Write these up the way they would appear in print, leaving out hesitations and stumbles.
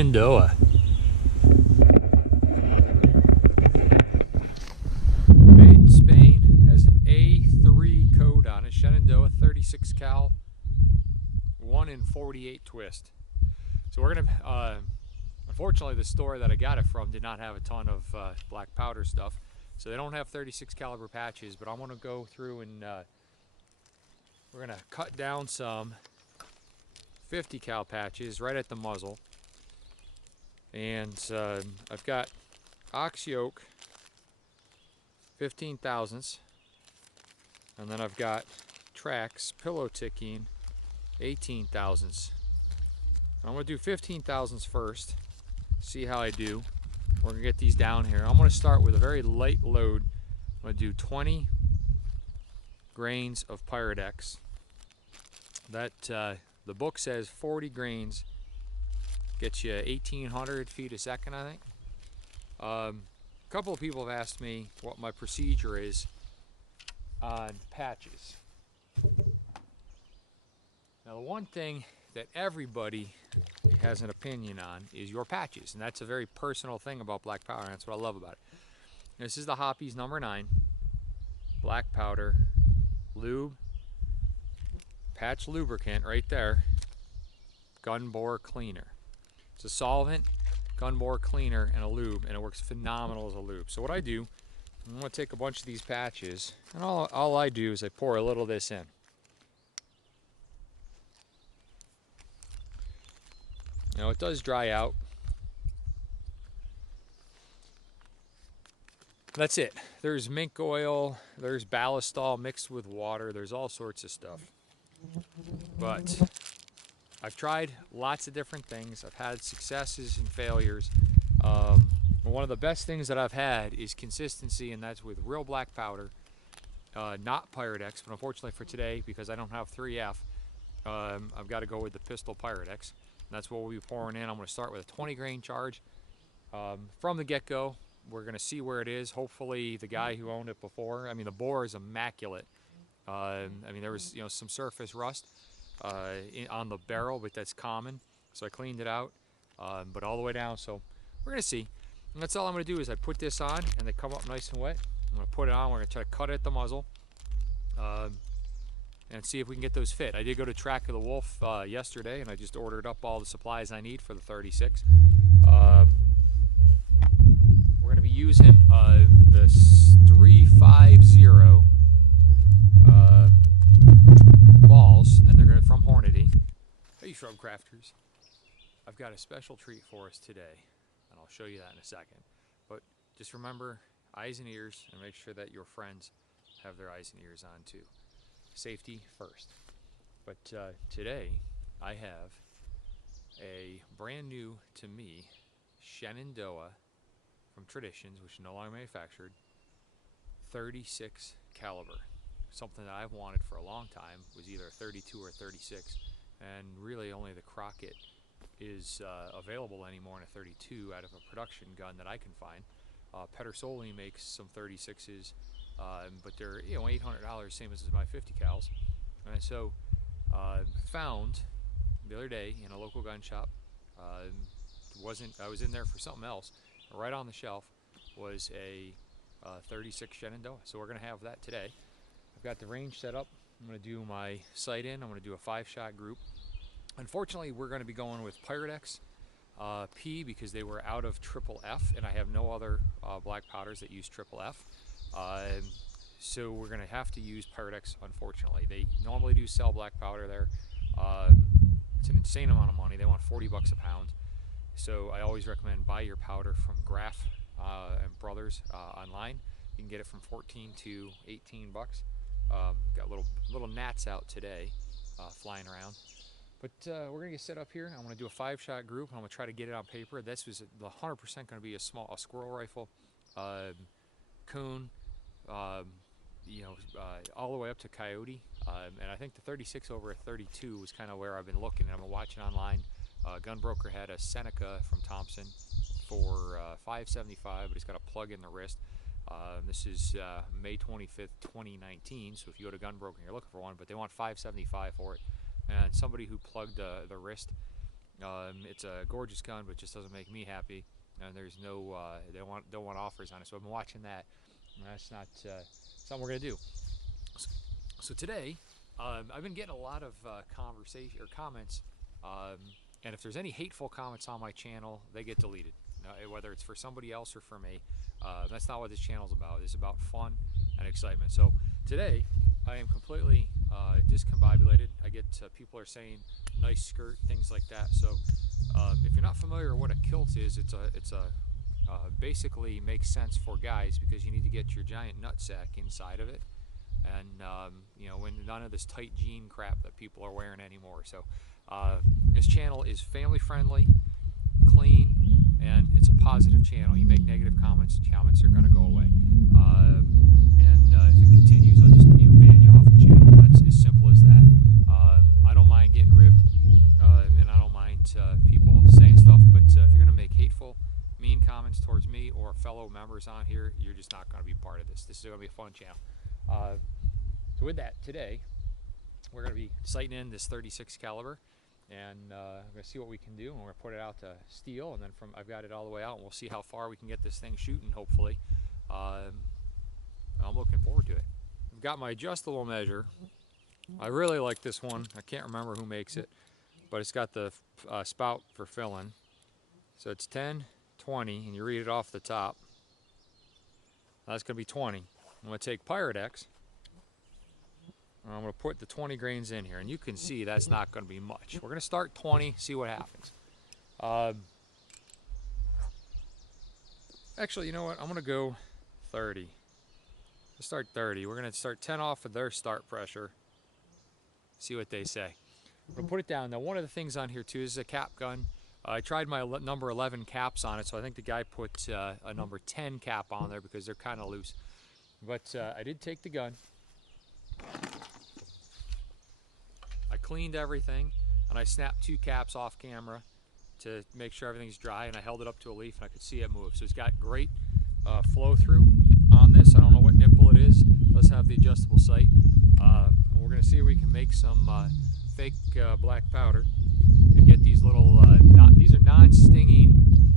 Shenandoah. Made in Spain, has an A3 code on it. Shenandoah 36 cal, 1 in 48 twist. So we're gonna, unfortunately the store that I got it from did not have a ton of black powder stuff. So they don't have 36 caliber patches, but I'm gonna go through and we're gonna cut down some 50 cal patches right at the muzzle. And I've got ox yoke 15 thousandths, and then I've got tracks pillow ticking 18 thousandths. I'm gonna do 15 thousandths first, see how I do. We're gonna get these down here. I'm gonna start with a very light load. I'm gonna do 20 grains of Pyredex. That the book says 40 grains gets you 1,800 feet a second, I think. A couple of people have asked me what my procedure is on patches. Now, the one thing that everybody has an opinion on is your patches, and that's a very personal thing about black powder, and that's what I love about it. This is the Hoppies number 9 black powder lube, patch lubricant right there, gun bore cleaner. It's a solvent, gun bore cleaner, and a lube, and it works phenomenal as a lube. So what I do, I'm going to take a bunch of these patches, and all I do is I pour a little of this in. Now it does dry out. That's it. There's mink oil, there's ballistol mixed with water, there's all sorts of stuff. But I've tried lots of different things. I've had successes and failures. One of the best things that I've had is consistency, and that's with real black powder, not Pyredex, but unfortunately for today, because I don't have 3F, I've got to go with the pistol Pyredex. And that's what we'll be pouring in. I'm going to start with a 20 grain charge. From the get-go, we're going to see where it is. Hopefully the guy who owned it before, I mean, the bore is immaculate. I mean, there was some surface rust on the barrel, but that's common. So I cleaned it out, but all the way down. So we're going to see. And that's all I'm going to do is I put this on, and they come up nice and wet. I'm going to put it on. We're going to try to cut it at the muzzle. And see if we can get those fit. I did go to Track of the Wolf yesterday, and I just ordered up all the supplies I need for the 36. We're going to be using the 350 balls, and they're going to from Hornady. Hey, Shrub Crafters. I've got a special treat for us today, and I'll show you that in a second. But just remember, eyes and ears, and make sure that your friends have their eyes and ears on too. Safety first. But today I have a brand new to me Shenandoah from Traditions, which is no longer manufactured, 36 caliber. Something that I've wanted for a long time. Was either 32 or 36, and really only the Crockett is available anymore in a 32 out of a production gun that I can find. Pedersoli makes some 36s. But they're $800, same as my 50 cals. And so found the other day in a local gun shop. I was in there for something else. Right on the shelf was a 36 Shenandoah. So we're gonna have that today. I've got the range set up. I'm gonna do my sight in. I'm gonna do a 5-shot group. Unfortunately, we're gonna be going with Pyredex P because they were out of triple F, and I have no other black powders that use triple F. So we're going to have to use Pyredex, unfortunately. They normally do sell black powder there. It's an insane amount of money. They want 40 bucks a pound. So I always recommend buy your powder from Graf and Brothers online. You can get it from 14 to 18 bucks. Got little gnats out today flying around. But we're going to get set up here. I'm going to do a 5-shot group. I'm going to try to get it on paper. This was 100% going to be a squirrel rifle, coon, all the way up to coyote, and I think the 36 over a 32 was kind of where I've been looking. And I've been watching online. Gunbroker had a Seneca from Thompson for $575, but it's got a plug in the wrist. This is May 25th, 2019. So if you go to Gunbroker and you're looking for one, but they want $575 for it. And somebody who plugged the wrist It's a gorgeous gun, but it just doesn't make me happy. And there's no, they don't want offers on it. So I've been watching that, and that's not something we're gonna do. So today, I've been getting a lot of conversation or comments, and if there's any hateful comments on my channel, they get deleted. Whether it's for somebody else or for me, that's not what this channel is about. It's about fun and excitement. So today, I am completely discombobulated. I get people are saying nice skirt, things like that. So if you're not familiar with what a kilt is, it's a basically makes sense for guys because you need to get your giant nutsack inside of it, and you know, when none of this tight jean crap that people are wearing anymore. So this channel is family friendly, clean, and it's a positive channel. You make negative comments are going to go away, and if it continues, I'll just ban you off the channel. That's as simple as that. I don't mind getting ribbed, and I don't mind people saying stuff, but if you're going to make hateful, mean comments towards me or fellow members on here, you're just not going to be part of this. This is going to be a fun channel. So with that, today we're going to be sighting in this 36 caliber, and I'm going to see what we can do, and we're going to put it out to steel, and then I've got it all the way out, and we'll see how far we can get this thing shooting, hopefully. I'm looking forward to it. I've got my adjustable measure. I really like this one. I can't remember who makes it, but it's got the spout for filling. So it's 10, 20, and you read it off the top. That's going to be 20. I'm going to take Pyrex, and I'm going to put the 20 grains in here, and you can see that's not going to be much. We're going to start 20, see what happens. Actually, you know what? I'm going to go 30. Let's start 30. We're going to start 10 off of their start pressure. See what they say. I'm going to put it down. Now, one of the things on here too is a cap gun. I tried my number 11 caps on it, so I think the guy put a number 10 cap on there because they're kind of loose. But I did take the gun. I cleaned everything, and I snapped 2 caps off camera to make sure everything's dry, and I held it up to a leaf, and I could see it move. So it's got great flow through on this. I don't know what nipple it is. It does have the adjustable sight. And we're going to see if we can make some fake black powder and get these little, these are non-stinging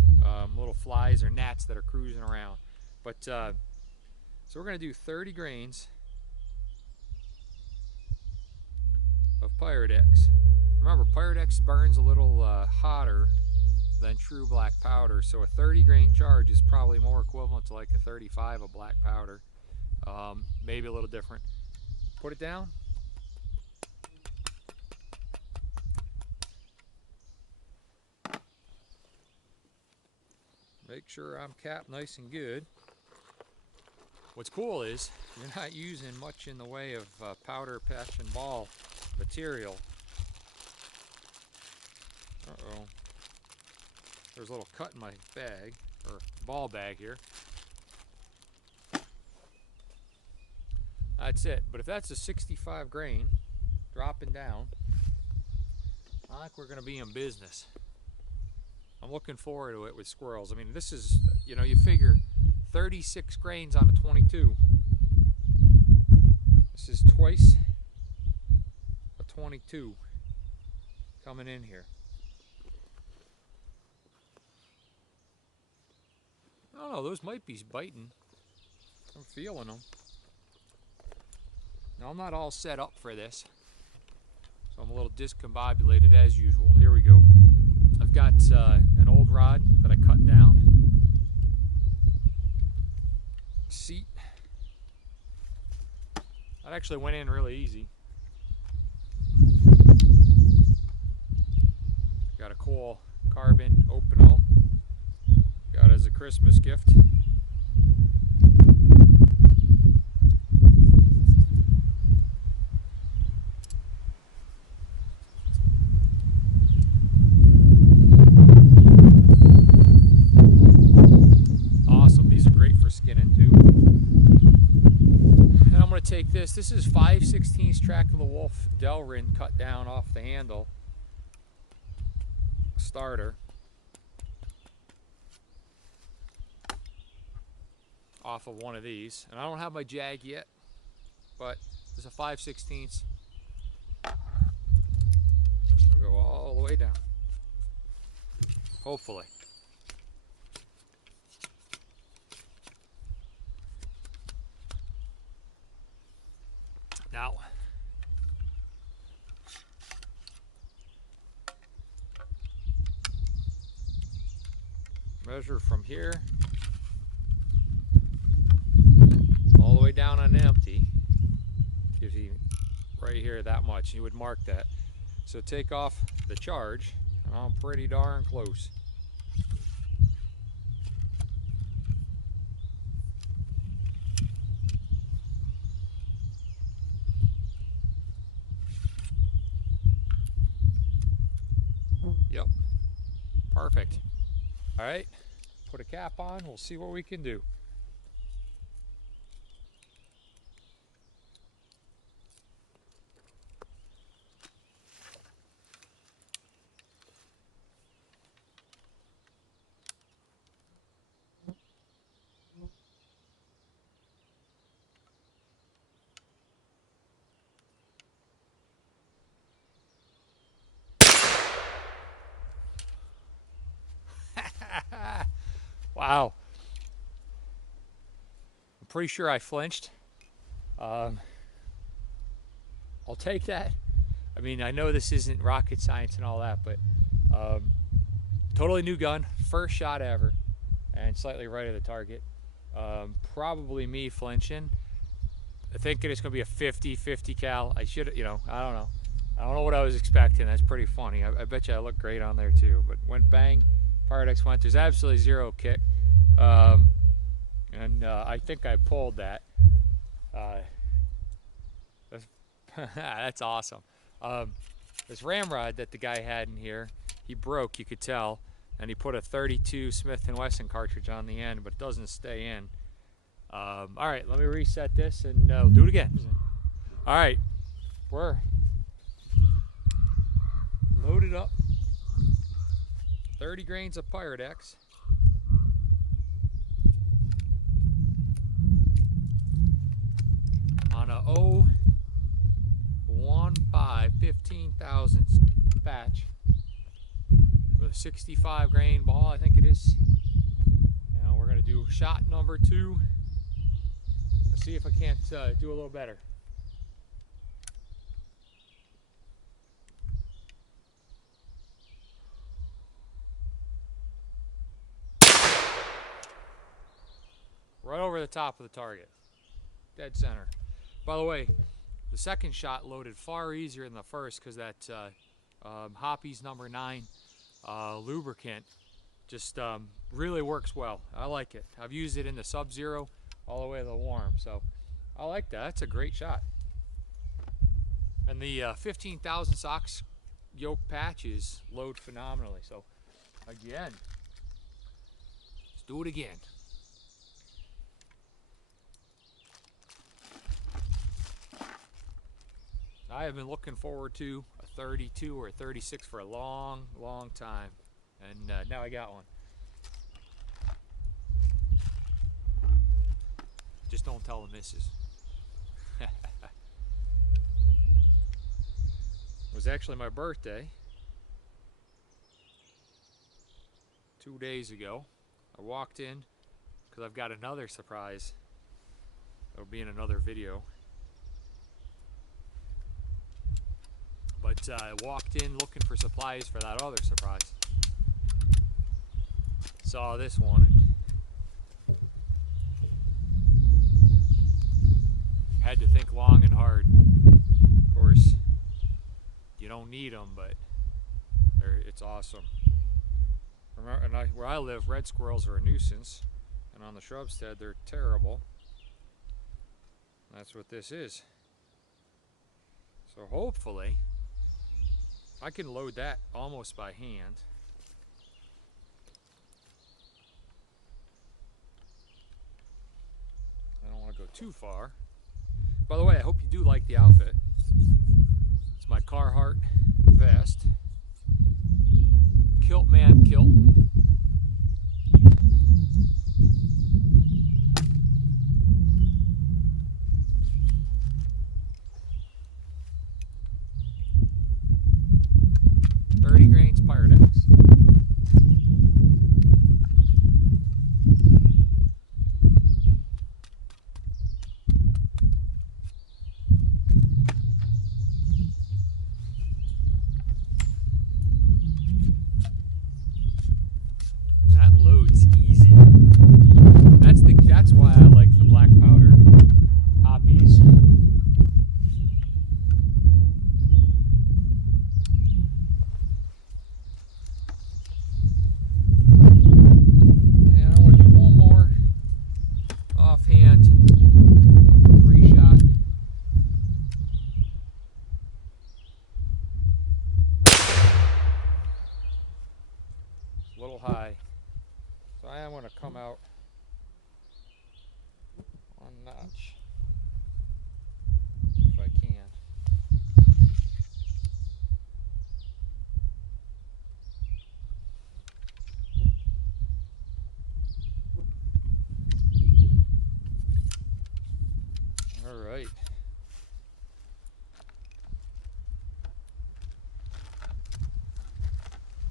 little flies or gnats that are cruising around. But so we're going to do 30 grains of Pyrex. Remember, Pyrex burns a little hotter than true black powder, so a 30 grain charge is probably more equivalent to like a 35 of black powder, maybe a little different. Put it down. Make sure I'm capped nice and good. What's cool is you're not using much in the way of powder, patch, and ball material. Uh-oh. There's a little cut in my bag, or ball bag here. That's it. But if that's a 65 grain dropping down, I think we're going to be in business. I'm looking forward to it with squirrels. I mean, this is, you know, you figure 36 grains on a 22. This is twice a 22 coming in here. I don't know, those might be biting. I'm feeling them. Now, I'm not all set up for this, so I'm a little discombobulated as usual. Here we go. I've got an old rod that I cut down. Seat. That actually went in really easy. Got a cool carbon openal. Got as a Christmas gift. Awesome, these are great for skinning too. And I'm going to take this. This is 5/16 Track of the Wolf Delrin cut down off the handle. Starter. Off of one of these, and I don't have my jag yet, but there's a 5/16. We'll go all the way down. Hopefully. Now, measure from here all the way down on empty. Gives you right here that much. You would mark that. So take off the charge, and I'm pretty darn close. Yep, perfect. All right, put a cap on, we'll see what we can do. Wow. I'm pretty sure I flinched. I'll take that. I mean, I know this isn't rocket science and all that, but totally new gun, first shot ever, and slightly right of the target. Probably me flinching. Thinking it's gonna be a 50 cal. I should, you know, I don't know. I don't know what I was expecting. That's pretty funny. I bet you I look great on there too. But went bang, Paradex went. There's absolutely zero kick. I think I pulled that. That's awesome. This ramrod that the guy had in here, he broke, you could tell, and he put a 32 Smith & Wesson cartridge on the end, but it doesn't stay in. All right, let me reset this and we'll do it again. All right, we're loaded up. 30 grains of Pyrex. On a 0.15 15 thousandths batch with a 65 grain ball, I think it is. Now we're gonna do shot number 2. Let's see if I can't do a little better. Right over the top of the target, dead center. By the way, the second shot loaded far easier than the first because that Hoppy's number 9 lubricant just really works well. I like it. I've used it in the Sub-Zero all the way to the warm, so I like that. That's a great shot. And the 15,000 ox yoke patches load phenomenally. So again, let's do it again. I have been looking forward to a 32 or a 36 for a long, long time, and now I got one. Just don't tell the missus. It was actually my birthday 2 days ago. I walked in because I've got another surprise. It'll be in another video. But I walked in looking for supplies for that other surprise. Saw this one and had to think long and hard. Of course, you don't need them, but it's awesome. Remember, where I live, red squirrels are a nuisance, and on the Shrubstead, they're terrible. That's what this is. So hopefully, I can load that almost by hand. I don't want to go too far. By the way, I hope you do like the outfit. It's my Carhartt vest. Kilt Man kilt. Grains Pyrex. That's why I like the black powder hoppies. And I want to do one more offhand 3-shot. It's a little high, so I am going to come out one notch if I can. All right.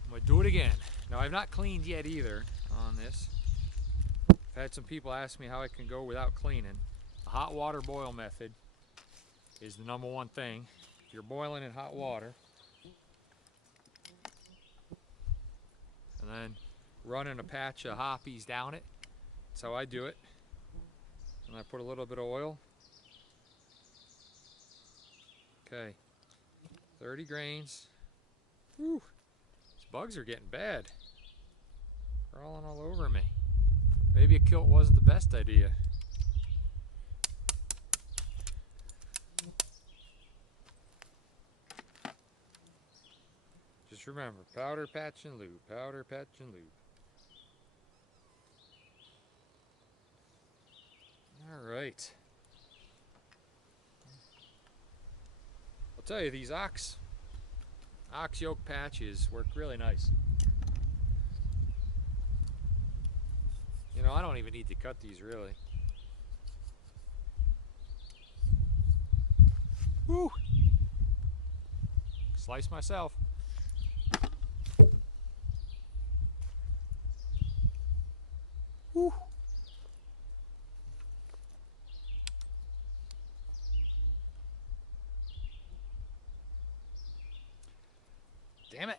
I'm going to do it again. Now, I've not cleaned yet either on this. I've had some people ask me how I can go without cleaning. The hot water boil method is the #1 thing. If you're boiling in hot water, and then running a patch of hoppies down it, that's how I do it. And I put a little bit of oil. Okay, 30 grains. Whew, these bugs are getting bad. Crawling all over me. Maybe a kilt wasn't the best idea. Just remember, powder, patch, and lube. Powder, patch, and lube. All right. I'll tell you, these ox yoke patches work really nice. You know, I don't even need to cut these really. Woo! Slice myself. Woo! Damn it.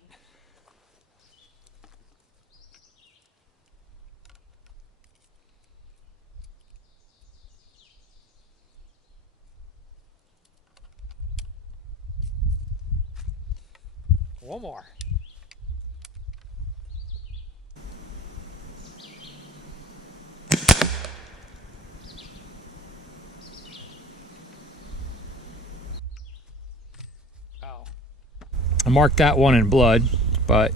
One more. Oh. I marked that one in blood, but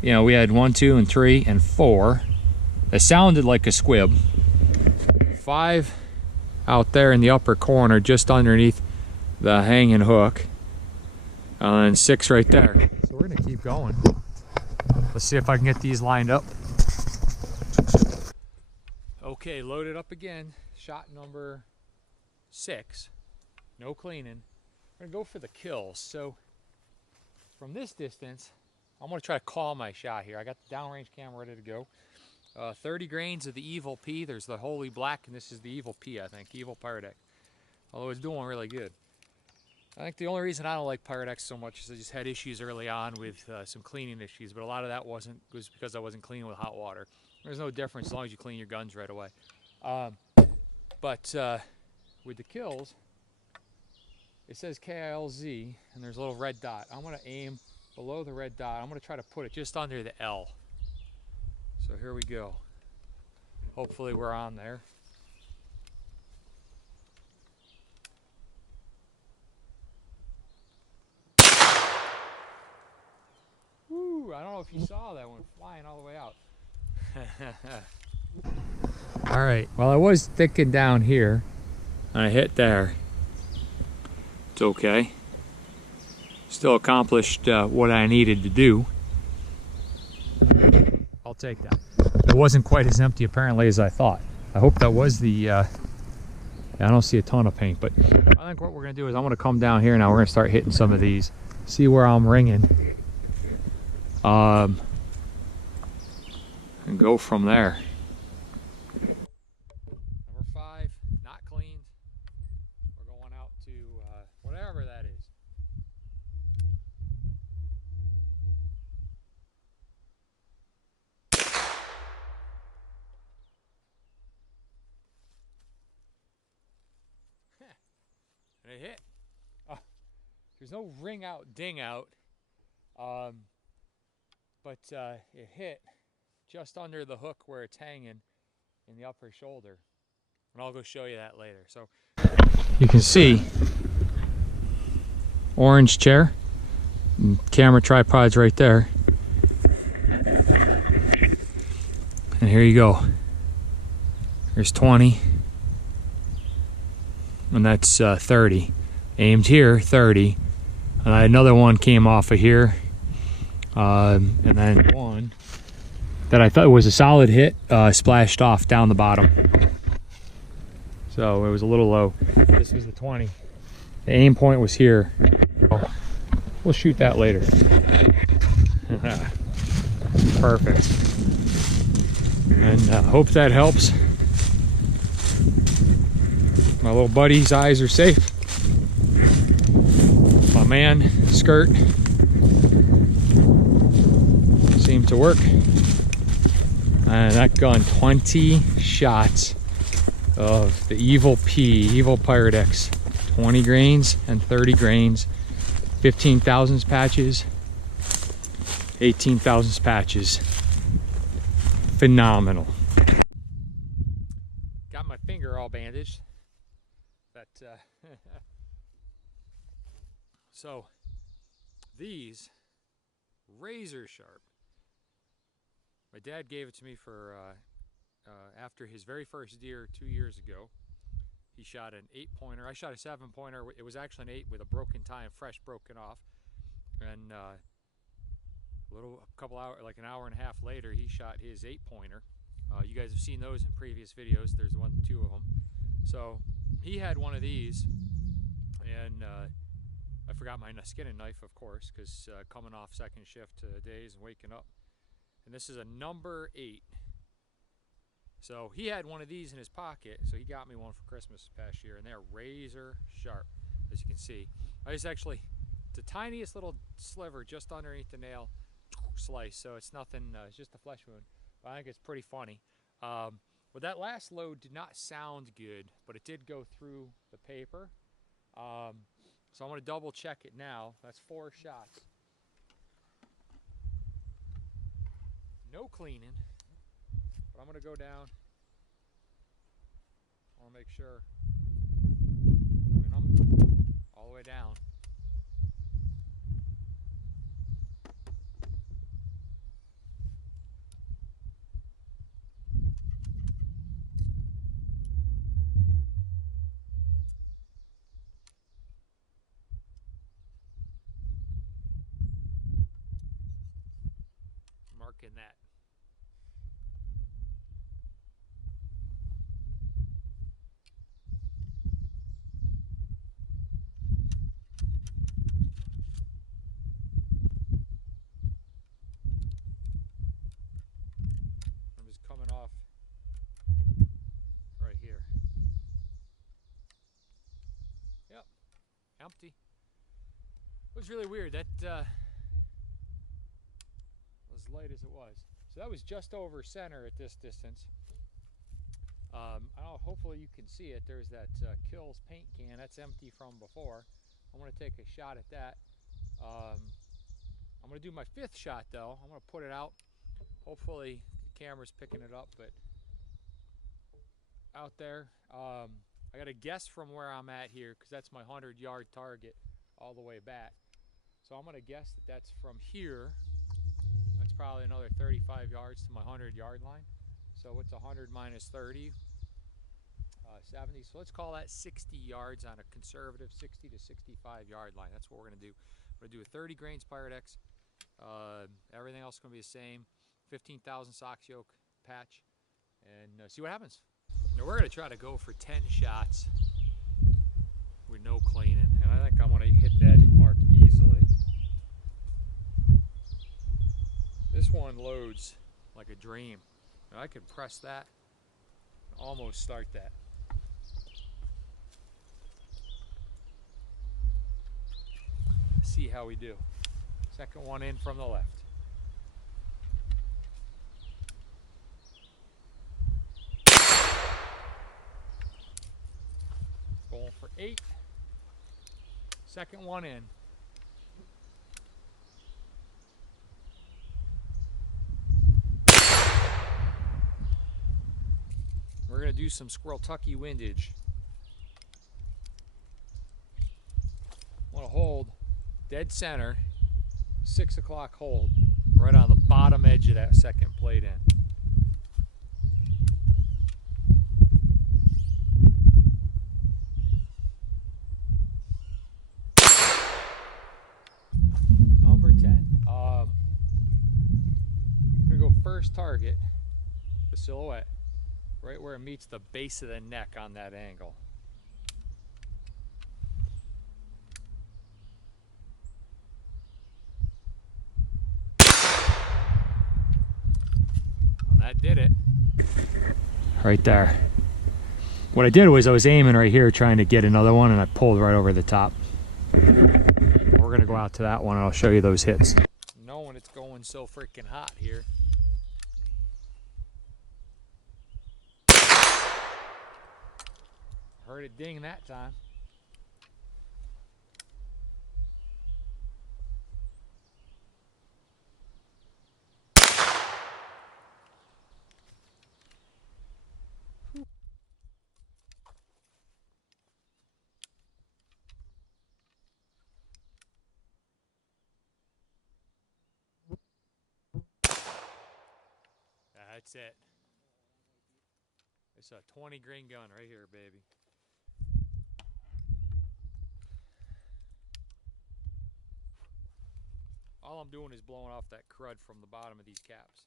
you know, we had 1, 2, and 3, and 4. It sounded like a squib. 5 out there in the upper corner, just underneath the hanging hook, and 6 right there. So we're gonna keep going. Let's see if I can get these lined up. Okay, loaded up again. Shot number 6. No cleaning. We're gonna go for the kills. So from this distance, I'm gonna try to call my shot here. I got the downrange camera ready to go. 30 grains of the Evil P. There's the Holy Black, and this is the Evil P, I think. Evil Pyrodeck. Although it's doing really good. I think the only reason I don't like Pyrodeck so much is I just had issues early on with some cleaning issues, but a lot of that was because I wasn't cleaning with hot water. There's no difference as long as you clean your guns right away. But with the kills, it says KILZ, and there's a little red dot. I'm gonna aim below the red dot. I'm gonna try to put it just under the L. So here we go. Hopefully we're on there. Woo, I don't know if you saw that one flying all the way out. All right, well, I was thinking down here, and I hit there. It's okay. Still accomplished what I needed to do. I'll take that. It wasn't quite as empty apparently as I thought. I hope that was the, I don't see a ton of paint, but I think what we're gonna do is I'm gonna come down here now. We're gonna start hitting some of these, see where I'm ringing. And go from there. Number 5, not cleaned. We're going out to whatever that is. and it hit. There's no ring out, ding out, but it hit just under the hook where it's hanging in the upper shoulder. And I'll go show you that later. So you can see orange chair, camera tripod's right there. And here you go. There's 20. And that's 30. Aimed here, 30. And another one came off of here. And then one that I thought was a solid hit splashed off down the bottom. So it was a little low. This was the 20. The aim point was here. We'll shoot that later. Perfect. And hope that helps. My little buddy's eyes are safe. My man, skirt, seemed to work. And that gun, 20 shots of the Evil Pyrex. 20 grains and 30 grains, 15 thousandths patches, 18 thousandths patches. Phenomenal. Got my finger all bandaged. But so these razor sharp. My dad gave it to me for after his very first deer 2 years ago. He shot an 8-pointer. I shot a 7-pointer. It was actually an 8 with a broken tine, fresh broken off. And couple hours, like an hour and a half later, he shot his 8-pointer. You guys have seen those in previous videos. There's two of them. So he had one of these, and I forgot my skinning knife, of course, because coming off second shift days and waking up. And this is a number 8. So he had one of these in his pocket, so he got me one for Christmas this past year, and they're razor sharp, as you can see. It's the tiniest little sliver just underneath the nail slice, so it's nothing, it's just a flesh wound. But I think it's pretty funny. But that last load did not sound good, but it did go through the paper. So I'm going to double check it now. That's 4 shots. No cleaning. But I'm going to go down. I want to make sure. And I'm all the way down. Marking that. I'm just coming off right here. Yep, empty. It was really weird that as light as it was. So that was just over center at this distance. Hopefully you can see it. There's that Kills paint can. That's empty from before. I'm going to take a shot at that. I'm going to do my 5th shot though. I'm going to put it out. Hopefully the camera's picking it up, but out there. I got to guess from where I'm at here because that's my 100-yard target all the way back. So I'm going to guess that that's from here. That's probably another 35 yards to my 100-yard line. So it's 100 minus 30, 70. So let's call that 60 yards on a conservative 60 to 65-yard line. That's what we're going to do. We're going to do a 30 grains Pyrex. Everything else is going to be the same. 15,000 sox yoke patch, and see what happens. Now we're going to try to go for 10 shots with no cleaning, and I think I'm going to hit that mark easily. This one loads like a dream. And I could press that, almost start that. See how we do. Second one in from the left. Going for 8. Second one in. We're gonna do some squirrel tucky windage. Want to hold dead center, 6 o'clock hold, right on the bottom edge of that second plate in. Number 10. I'm gonna go first target, the silhouette, right where it meets the base of the neck on that angle. That did it. Right there. What I did was I was aiming right here trying to get another one, and I pulled right over the top. We're gonna go out to that one and I'll show you those hits. Knowing it's going so freaking hot here. Heard it ding that time. That's it. It's a 20 grain gun right here, baby. All I'm doing is blowing off that crud from the bottom of these caps.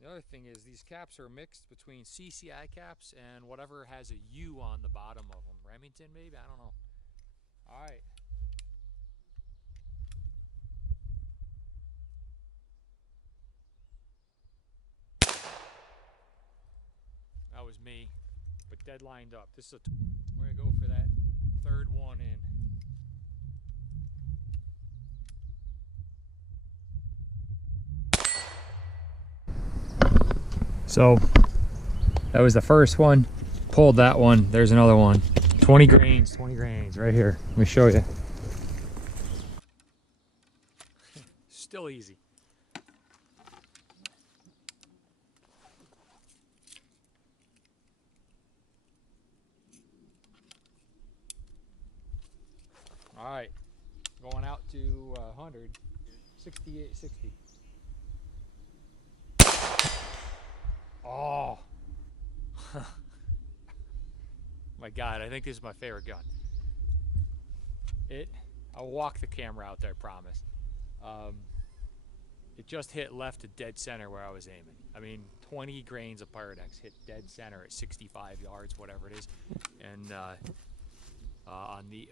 The other thing is these caps are mixed between CCI caps and whatever has a U on the bottom of them. Remington maybe? I don't know. All right. That was me, but dead lined up. This is we're gonna go for that third one in. So that was the first one. Pulled that one. There's another one. 20 grains right here. Let me show you. Still easy. All right, going out to 100, 68, 60. Oh, my God, I think this is my favorite gun. I'll walk the camera out there, I promise. It just hit left to dead center where I was aiming. I mean, 20 grains of Pyrodex hit dead center at 65 yards, whatever it is. And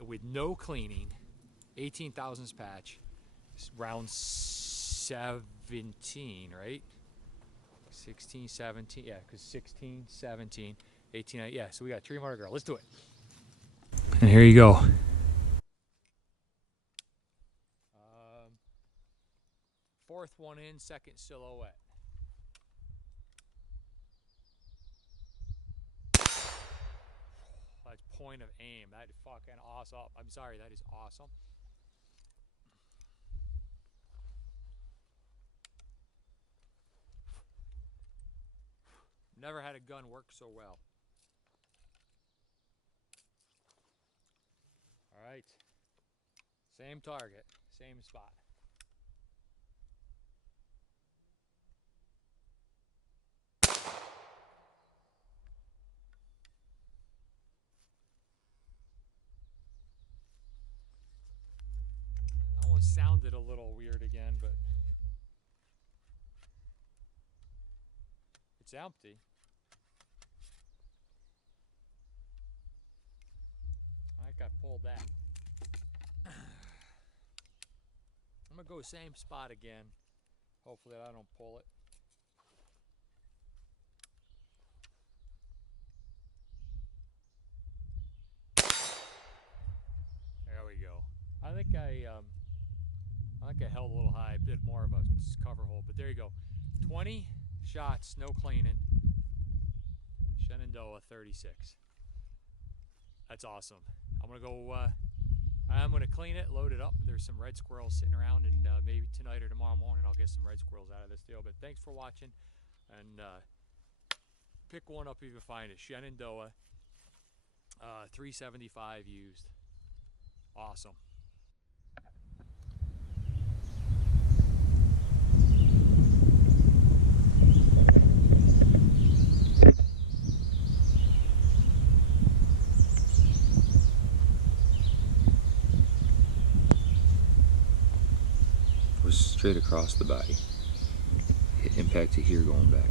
with no cleaning, 18 thousandths patch, round 17, right? 16, 17, yeah, because 16, 17, 18, yeah, so we got 3 more to go. Let's do it. And here you go. Fourth one in, second silhouette. That's point of aim. That is fucking awesome. I'm sorry, that is awesome. Never had a gun work so well. All right. Same target, same spot. That one sounded a little weird again, but it's empty. I think I pulled that. I'm gonna go same spot again. Hopefully I don't pull it. There we go. I think I held a little high, a bit more of a cover hold, but there you go. 20 shots, no cleaning. Shenandoah 36. That's awesome. I'm gonna clean it, load it up. There's some red squirrels sitting around, and maybe tonight or tomorrow morning I'll get some red squirrels out of this deal. But thanks for watching, and pick one up if you find it. Shenandoah, 375 used. Awesome. Was straight across the body. It impacted here going back.